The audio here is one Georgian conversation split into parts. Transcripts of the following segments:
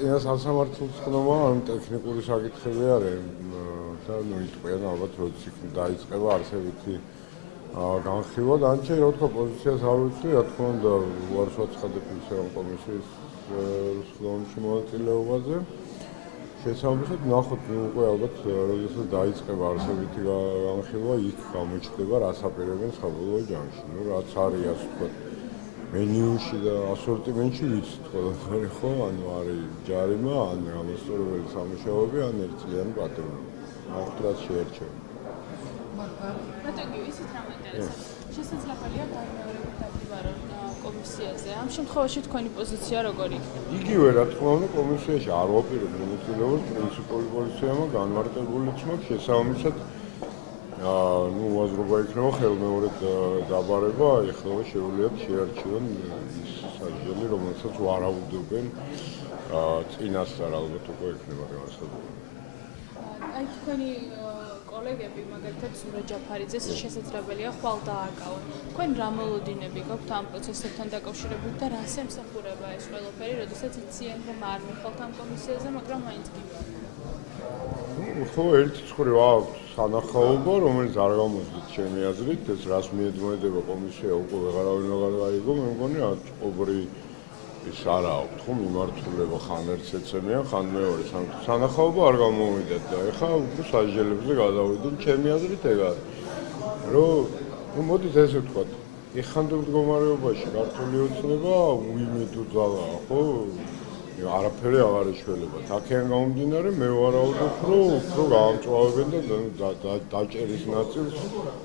წინა სასამართლოს ხდომა, ანუ ტექნიკური საკითხები არის და იტყვიან ალბათ როდის იქ დაიწყება არსებითი განხილვა. დანარჩენი რა თქმა პოზიციას არ ვიცი, რა თქმა უნდა უარს ვაცხადებ ისე რომ კომისიის სხდომში მონაწილეობაზე. შესაბამისად ნახოთ უკვე ალბათ როდესაც დაიწყება არსებითი განხილვა, იქ გამოჩნდება რა საპირებენ საბოლოო ჯამში. ნუ რაც არის ასე ვთქვათ მენიუში და ასორტიმენტში ვიცით ყველაფერი ხო, ანუ არის ჯარიმა, ან გამოსწორებელი სამუშაოები, ან ერთწლიანი პატრონი. ნახოთ რაც შეერჩება. ბატონო, ისიც რა მაინტერესებს. შესაძლებელია განმეორებით დაგიბარო კომისიაზე. ამ შემთხვევაში თქვენი პოზიცია როგორი იქნება? იგივე რა თქმა უნდა კომისიაში არ ვაპირებ მონაწილეობას, პრინციპული პოზიცია მაქვს, განმარტებულიც მაქვს, შესაბამისად ნუ უაზრობა იქნება ხელმეორედ დაბარება, ეხლა შეუძლიათ შეარჩიონ ის სასჯელი, რომელსაც ვარაუდობენ წინასწარ ალბათ უკვე იქნება განსაზღვრული. აი თქვენი კოლეგები მაგალითად სურა ჯაფარიძეს შესაძლებელია ხვალ დააკავონ. თქვენ რა მოლოდინები გაქვთ ამ პროცესებთან დაკავშირებით და რას ემსახურება ეს ყველაფერი, როდესაც იციან რომ არ მიხვალთ ამ კომისიაზე, მაგრამ მაინც გიბართ. ხო, ერთი მხრივ აქვს სანახაობა, რომელიც არ გამოსდით ჩემი აზრით, ეს რას მიეძღვნება კომისია უკვე ვეღარავინ აღარ გაიგო, მე მგონი ობრი ის არ აქვს, ხო, მიმართულება ხან ერთს ეცემიან, ხან მეორე, სანახაობა არ გამოვიდეთ და ეხლა უკვე სასჯელებზე გადავიდეთ, ჩემი აზრით ეგ არის. რომ მოდით ესე ვთქვათ, ეხანდელ მდგომარეობაში ქართული ოცნება უიმედო ძალაა, ხო? არაფერი აღარ ეშველებათ. აქედან გამომდინარე, მე ვარაუდობ, რომ უფრო გაამწვავებენ და დაჭერის ნაწილს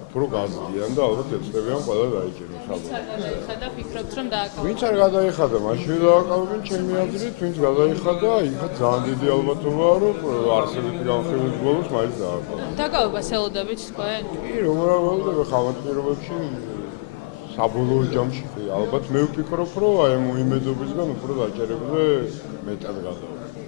უფრო გაზრდიან და ალბათ ეცდებიან ყველა დაიჭეროს საბოლოოდ. ვინც არ გადაიხადა, ფიქრობთ რომ დააკავონ? ვინც არ გადაიხადა, მაშინ დააკავებენ ჩემი აზრით, ვინც გადაიხადა, იქაც ძალიან დიდი ალბათობაა, რომ არსებითი განხილვის ბოლოს მაინც დააკავებენ. დაკავებას ელოდებით თქვენ? კი, რომ არ ველოდები ხამათ პირობებში საბოლოო ჯამში ალბათ მე ვფიქრობ, რომ აი ამ უიმედობისგან უფრო დაჭერებზე მეტად გადავიდეთ.